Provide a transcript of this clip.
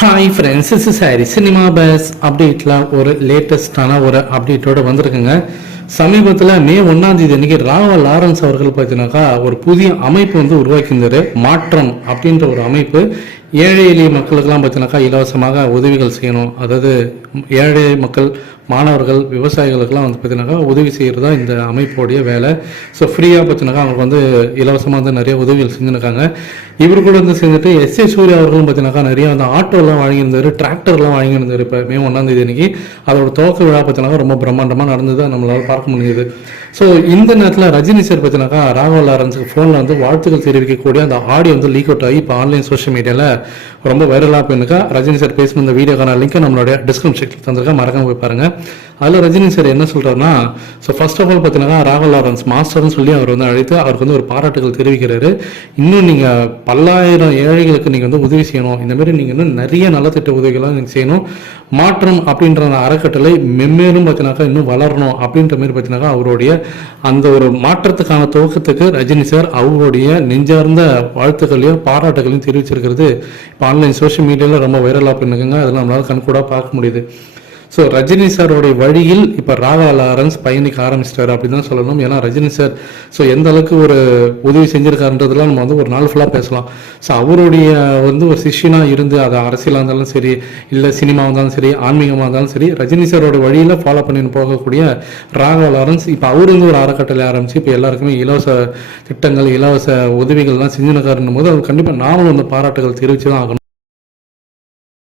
Hi friends is sorry cinema base அப்டேட்டில் ஒரு லேட்டஸ்டான ஒரு அப்டேட்டோட வந்திருக்குங்க. சமீபத்தில் மே ஒன்றாம் தேதி அன்னைக்கு ராவ லாரன்ஸ் அவர்கள் பார்த்தீங்கன்னாக்கா ஒரு புதிய அமைப்பு வந்து உருவாக்கியிருந்தார். மாற்றம் அப்படின்ற ஒரு அமைப்பு ஏழை எளிய மக்களுக்கெல்லாம் பார்த்தீங்கன்னாக்கா இலவசமாக உதவிகள் செய்யணும். அதாவது ஏழை மக்கள் மாணவர்கள் விவசாயிகளுக்கெல்லாம் வந்து பார்த்தீங்கன்னாக்கா உதவி செய்கிறது தான் இந்த அமைப்போடைய வேலை. ஸோ ஃப்ரீயாக பார்த்தீங்கன்னாக்கா அவங்களுக்கு வந்து இலவசமாக வந்து நிறைய உதவிகள் செஞ்சுருக்காங்க. இவர் கூட வந்து செஞ்சுட்டு எஸ் ஏ சூர்யா அவர்களும் பார்த்தீங்கன்னாக்கா நிறைய வந்து ஆட்டோலாம் வழங்கியிருந்தாரு டிராக்டர்லாம் வழங்கியிருந்தாரு இப்போ மே ஒன்றாம் தேதி அதோட துவக்க விழா பார்த்தீங்கன்னாக்கா ரொம்ப பிரம்மாண்டமாக நடந்தது நம்மளால் பார்க்க முடியுது. ஸோ இந்த நேரத்தில் ரஜினி சார் பார்த்தீங்கன்னாக்கா ராகவ் லாரன்ஸுக்கு ஃபோனில் வந்து வாழ்த்துக்கள் தெரிவிக்கக்கூடிய அந்த ஆடியோ வந்து லீக் அவுட் ஆகி இப்போ ஆன்லைன் சோஷியல் மீடியாவில் ரொம்ப வைரலாக போயிருக்கா ரஜினி சார் பேசின இந்த வீடியோக்கான லிங்க்கை நம்மளுடைய டிஸ்கிரிப்ஷனில் தந்திருக்கேன் மறக்காம போய் பாருங்கள் அதில் ரஜினி சார் என்ன சொல்றாருன்னா ஸோ ஃபர்ஸ்ட் ஆஃப் ஆல் பார்த்தீங்கன்னா ராகுல் லாரன்ஸ் மாஸ்டர்னு சொல்லி அவர் வந்து அழைத்து அவருக்கு வந்து ஒரு பாராட்டுகள் தெரிவிக்கிறாரு. இன்னும் நீங்கள் பல்லாயிரம் ஏழைகளுக்கு நீங்கள் வந்து உதவி செய்யணும். இந்த மாதிரி நீங்கள் இன்னும் நிறைய நலத்திட்ட உதவிகள்லாம் நீங்கள் செய்யணும். மாற்றம் அப்படின்ற அந்த அறக்கட்டளை மென்மேலும் பார்த்தீங்கன்னாக்கா இன்னும் வளரணும் அப்படின்ற மாதிரி பார்த்தீங்கன்னாக்கா அவருடைய அந்த ஒரு மாற்றத்துக்கான துவக்கத்துக்கு ரஜினி சார் அவருடைய நெஞ்சார்ந்த வாழ்த்துக்களையும் பாராட்டுகளையும் தெரிவிச்சிருக்கிறது. இப்போ ஆன்லைன் சோஷியல் மீடியாவில் ரொம்ப வைரலாக பண்ணிருக்குங்க அதெல்லாம் நம்மளால கண்கூடாக பார்க்க முடியுது. ஸோ ரஜினி சாரோடைய வழியில் இப்போ ராகா லாரன்ஸ் பயணிக்க ஆரம்பிச்சிட்டாரு அப்படின்னு தான் சொல்லணும். ஏன்னா ரஜினி சார் ஸோ எந்த அளவுக்கு ஒரு உதவி செஞ்சிருக்காருன்றதெல்லாம் நம்ம வந்து ஒரு நாள் ஃபுல்லாக பேசலாம். ஸோ அவருடைய வந்து ஒரு சிஷ்யனாக இருந்து அது அரசியலாக இருந்தாலும் சரி இல்லை சினிமா இருந்தாலும் சரி ஆன்மீகமாக இருந்தாலும் சரி ரஜினி சாரோட வழியில் ஃபாலோ பண்ணின்னு போகக்கூடிய ராகவ லாரன்ஸ் இப்போ அவர் வந்து ஒரு அறக்கட்டளை ஆரம்பிச்சு இப்போ எல்லாருக்குமே இலவச திட்டங்கள் இலவச உதவிகள்லாம் செஞ்சுனுக்காருன்னும் போது அது கண்டிப்பாக நாமளும் வந்து பாராட்டுகள் தெரிவித்து தான் ஆகணும்.